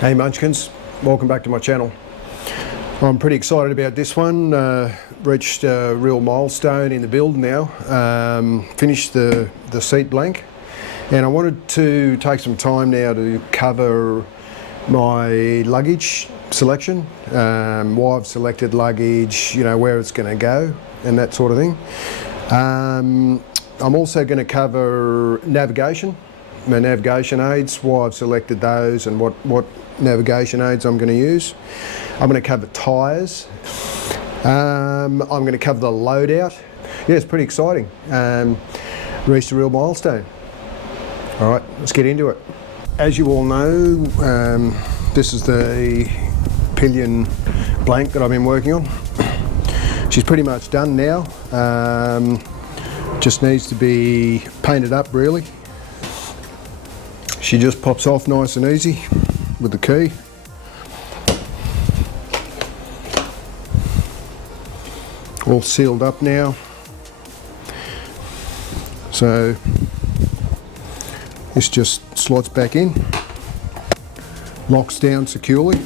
Hey Munchkins, welcome back to my channel. I'm pretty excited about this one. Reached a real milestone in the build now. Finished the seat blank, and I wanted to take some time now to cover my luggage selection, why I've selected luggage, you know, where it's going to go and that sort of thing. I'm also going to cover navigation, my navigation aids, why I've selected those and what navigation aids I'm going to use. I'm going to cover tyres. I'm going to cover the loadout. Yeah, it's pretty exciting. Reached a real milestone. All right, let's get into it. As you all know, this is the pillion blank that I've been working on. She's pretty much done now. Just needs to be painted up really. She just pops off nice and easy with the key. All sealed up now. So this just slots back in, locks down securely.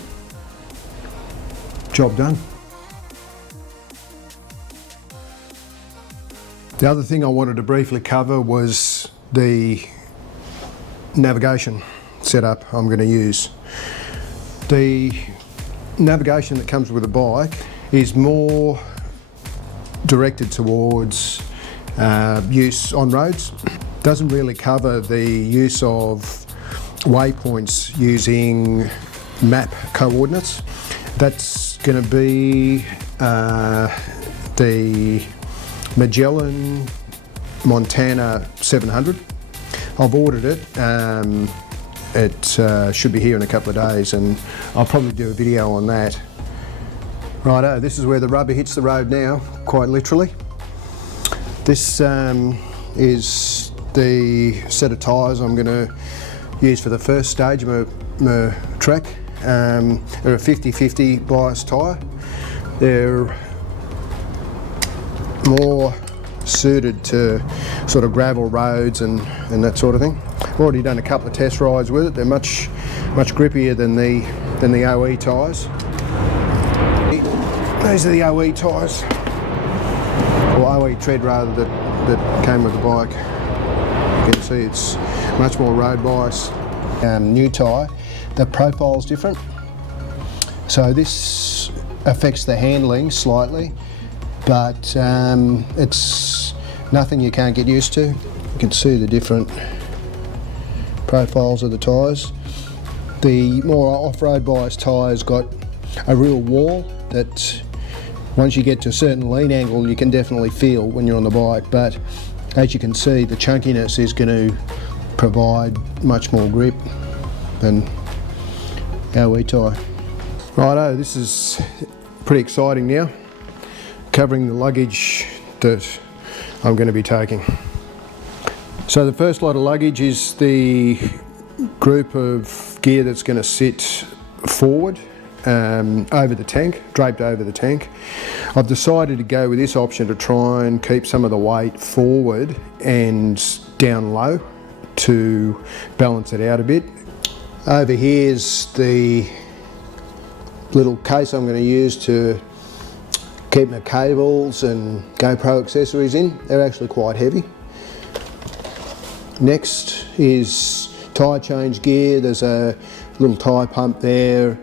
Job done. The other thing I wanted to briefly cover was the navigation setup I'm going to use. The navigation that comes with a bike is more directed towards use on roads. Doesn't really cover the use of waypoints using map coordinates. That's going to be the Magellan Montana 700. I've ordered it. It should be here in a couple of days, and I'll probably do a video on that. Righto, this is where the rubber hits the road now, quite literally. This is the set of tyres I'm going to use for the first stage of my trek. They're a 50-50 bias tyre. They're more suited to sort of gravel roads and that sort of thing. I've already done a couple of test rides with it. They're much grippier than the OE tyres. These are the OE tyres, or OE tread rather, that came with the bike. You can see it's much more road bias. New tyre, the profile's different. So this affects the handling slightly, but it's nothing you can't get used to. You can see the different profiles of the tyres. The more off-road bias tyres got a real wall that once you get to a certain lean angle you can definitely feel when you're on the bike, but as you can see the chunkiness is going to provide much more grip than OE tyre. Righto, this is pretty exciting now, covering the luggage that I'm going to be taking. So the first lot of luggage is the group of gear that's going to sit forward over the tank, draped over the tank. I've decided to go with this option to try and keep some of the weight forward and down low to balance it out a bit. Over here's the little case I'm going to use to keep my cables and GoPro accessories in. They're actually quite heavy. Next is tyre change gear. There's a little tyre pump there,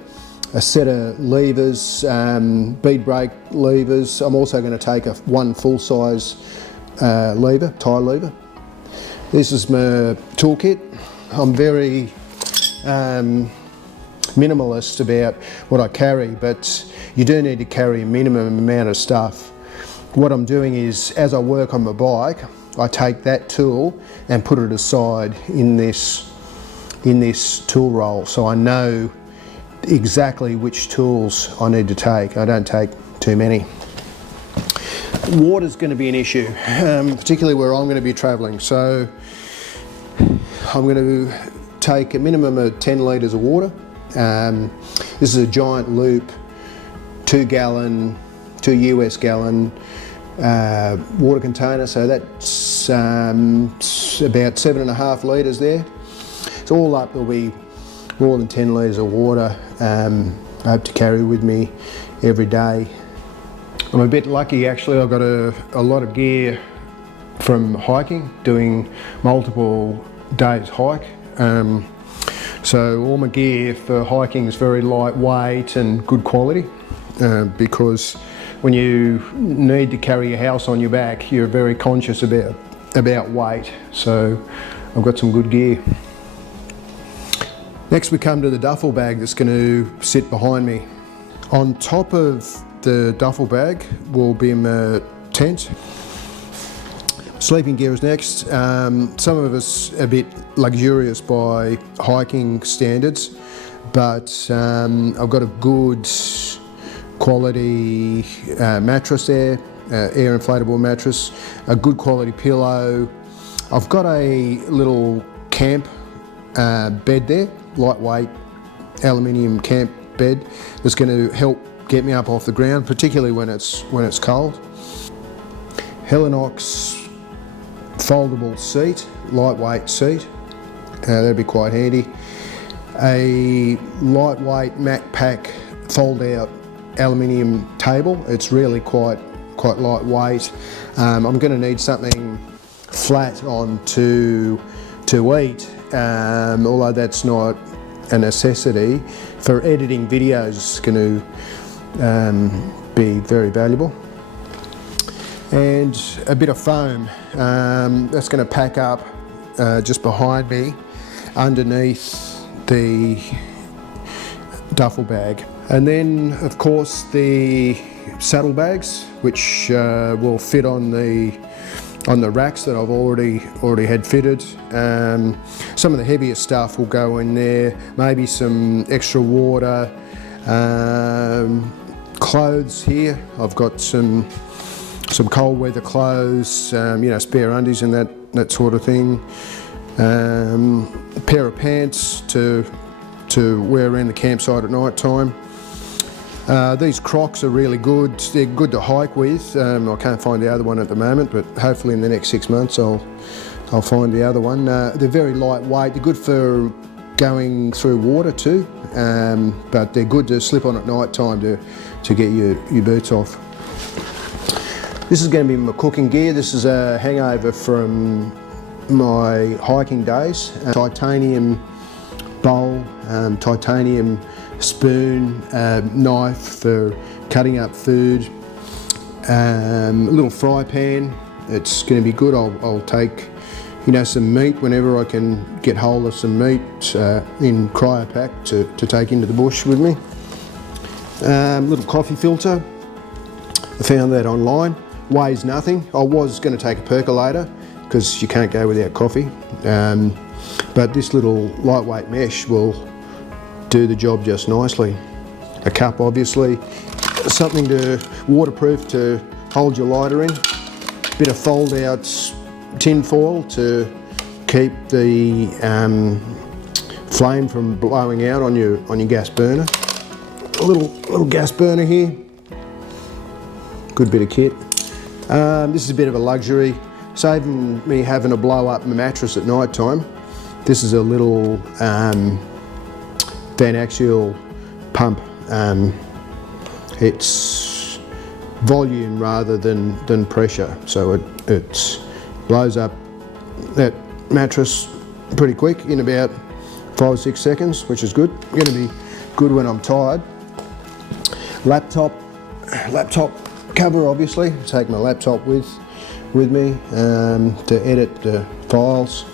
a set of levers, bead brake levers. I'm also going to take one full-size lever, tyre lever. This is my toolkit. I'm very minimalist about what I carry, but you do need to carry a minimum amount of stuff. What I'm doing is, as I work on my bike, I take that tool and put it aside in this tool roll, so I know exactly which tools I need to take. I don't take too many. Water's going to be an issue, particularly where I'm going to be travelling, so I'm going to take a minimum of 10 litres of water. This is a giant loop, 2 US gallon water container, so that's about 7.5 litres there. So all up there'll be more than 10 litres of water I hope to carry with me every day. I'm a bit lucky actually. I've got a lot of gear from hiking, doing multiple days hike. So all my gear for hiking is very lightweight and good quality, because when you need to carry your house on your back, you're very conscious about weight. So I've got some good gear. Next we come to the duffel bag that's going to sit behind me. On top of the duffel bag will be my tent. Sleeping gear is next. Some of us are a bit luxurious by hiking standards, but I've got a good quality mattress there, air inflatable mattress, a good quality pillow. I've got a little camp bed there, lightweight aluminium camp bed that's going to help get me up off the ground, particularly when it's cold. Helinox foldable seat, lightweight seat, that'd be quite handy. A lightweight MacPack fold out aluminium table. It's really quite lightweight. I'm going to need something flat on to eat, although that's not a necessity. For editing videos, it's going to be very valuable. And a bit of foam, that's going to pack up just behind me underneath the duffel bag. And then of course the saddlebags, which will fit on the racks that I've already had fitted. Some of the heavier stuff will go in there, maybe some extra water, clothes here. I've got some cold weather clothes, you know, spare undies and that sort of thing. A pair of pants to wear around the campsite at night time. These Crocs are really good. They're good to hike with. I can't find the other one at the moment, but hopefully in the next 6 months I'll find the other one. They're very lightweight. They're good for going through water too, but they're good to slip on at night time to get your boots off. This is going to be my cooking gear. This is a hangover from my hiking days. Titanium bowl, titanium spoon, knife for cutting up food, a little fry pan. It's going to be good. I'll take, you know, some meat whenever I can get hold of some meat in cryopack to take into the bush with me. Little coffee filter. I found that online. Weighs nothing. I was going to take a percolator because you can't go without coffee, but this little lightweight mesh will do the job just nicely. A cup, obviously, something to waterproof to hold your lighter in. Bit of fold out tin foil to keep the flame from blowing out on your gas burner. A little gas burner here. Good bit of kit. This is a bit of a luxury, saving me having to blow up my mattress at night time. This is a little Van Axial pump. It's volume rather than pressure, so it blows up that mattress pretty quick in about 5 or 6 seconds, which is good. Going to be good when I'm tired. Laptop cover, obviously. Take my laptop with me to edit the files.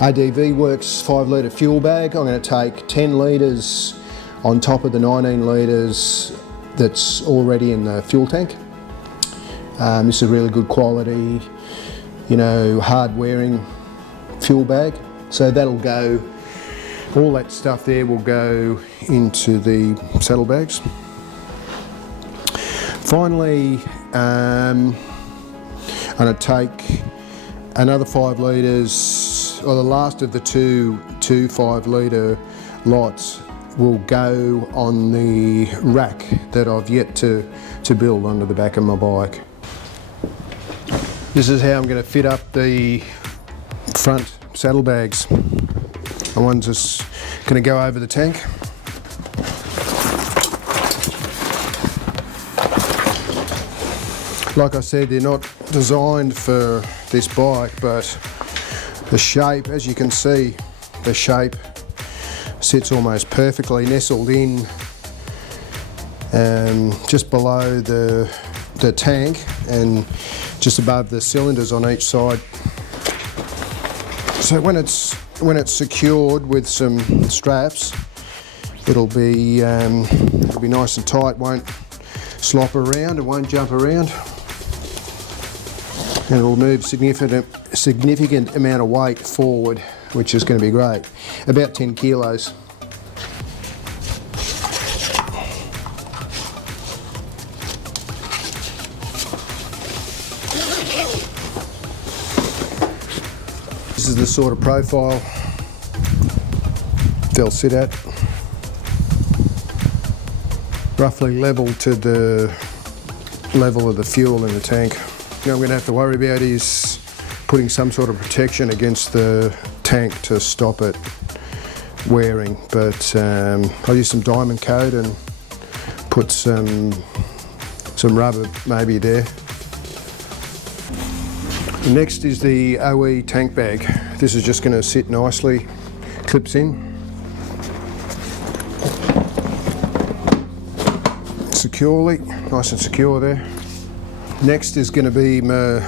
ADV Works 5 litre fuel bag. I'm going to take 10 litres on top of the 19 litres that's already in the fuel tank. This is really good quality, you know, hard wearing fuel bag. So that'll go, all that stuff there will go into the saddlebags. Finally, I'm going to take another 5 litres, or the last of the two 5 litre lots will go on the rack that I've yet to build under the back of my bike. This is how I'm going to fit up the front saddlebags. I want to Going to go over the tank. Like I said, they're not designed for this bike, but the shape, as you can see, the shape sits almost perfectly nestled in just below the tank and just above the cylinders on each side. So when it's secured with some straps, it'll be nice and tight, won't slop around, it won't jump around, and it'll move significant amount of weight forward, which is going to be great. About 10 kilos. This is the sort of profile they'll sit at, roughly level to the level of the fuel in the tank. What I'm going to have to worry about is putting some sort of protection against the tank to stop it wearing, but I'll use some diamond coat and put some rubber maybe there. Next is the OE tank bag. This is just going to sit nicely, clips in, securely, nice and secure there. Next is going to be my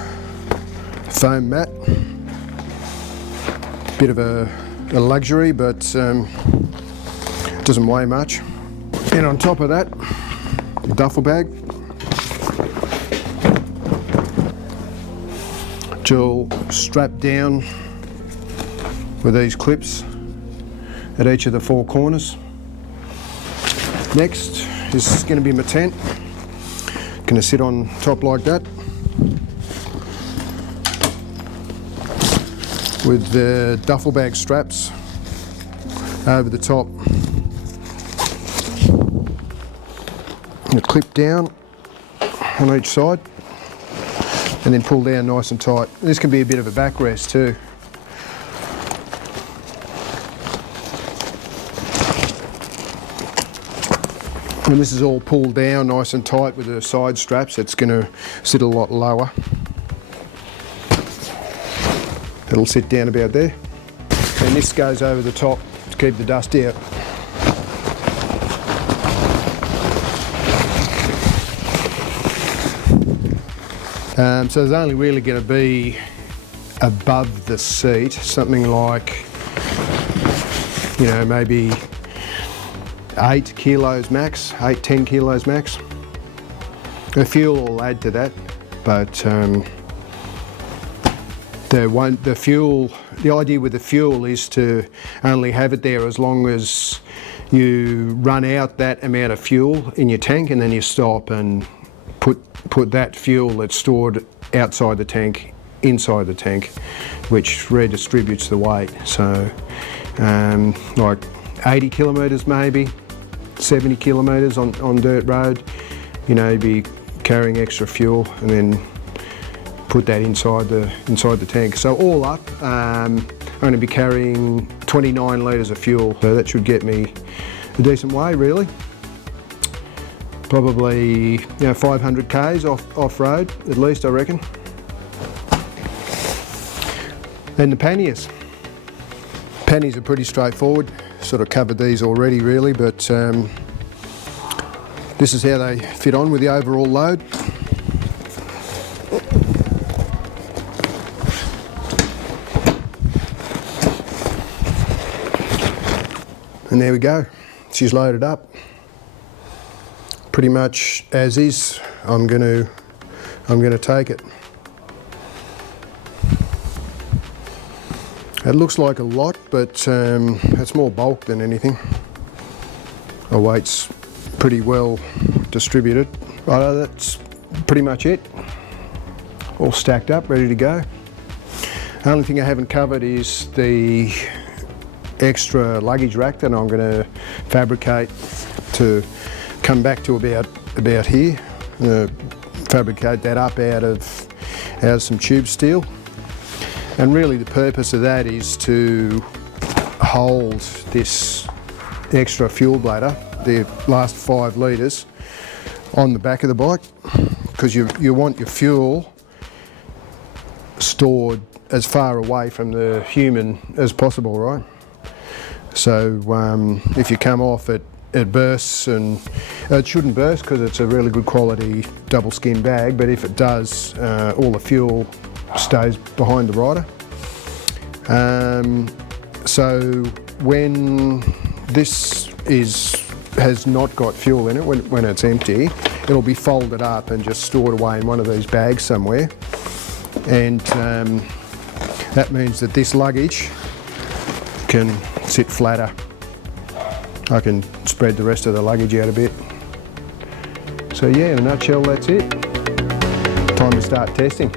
foam mat. Bit of a luxury, but it doesn't weigh much. And on top of that, a duffel bag. Which will strap down with these clips at each of the four corners. Next is going to be my tent. Going to sit on top like that, with the duffel bag straps over the top. And a clip down on each side, and then pull down nice and tight. This can be a bit of a backrest too. When this is all pulled down nice and tight with the side straps, it's going to sit a lot lower. It'll sit down about there. And this goes over the top to keep the dust out. So there's only really going to be above the seat something like, you know, maybe 8 kilos max, 10 kilos max. The fuel will add to that, but the idea with the fuel is to only have it there as long as you run out that amount of fuel in your tank, and then you stop and put that fuel that's stored outside the tank inside the tank, which redistributes the weight. So like 80 kilometres maybe, 70 kilometres on dirt road, you know, you'd be carrying extra fuel and then put that inside the tank. So all up, I'm going to be carrying 29 litres of fuel, so that should get me a decent way really. Probably, you know, 500 k's off-road at least, I reckon. And the panniers. Panniers are pretty straightforward. Sort of covered these already really, but this is how they fit on with the overall load. And there we go, she's loaded up. Pretty much as is, I'm gonna take it. It looks like a lot, but it's more bulk than anything. The weight's pretty well distributed. Right, that's pretty much it. All stacked up, ready to go. The only thing I haven't covered is the extra luggage rack that I'm going to fabricate to come back to about here. Fabricate that up out of some tube steel. And really the purpose of that is to hold this extra fuel bladder, the last 5 litres, on the back of the bike, because you want your fuel stored as far away from the human as possible, right? So if you come off, it bursts, and it shouldn't burst because it's a really good quality double skin bag, but if it does, all the fuel stays behind the rider. So when this has not got fuel in it, when it's empty, it'll be folded up and just stored away in one of these bags somewhere. And that means that this luggage can sit flatter. I can spread the rest of the luggage out a bit. So yeah, in a nutshell, that's it. Time to start testing.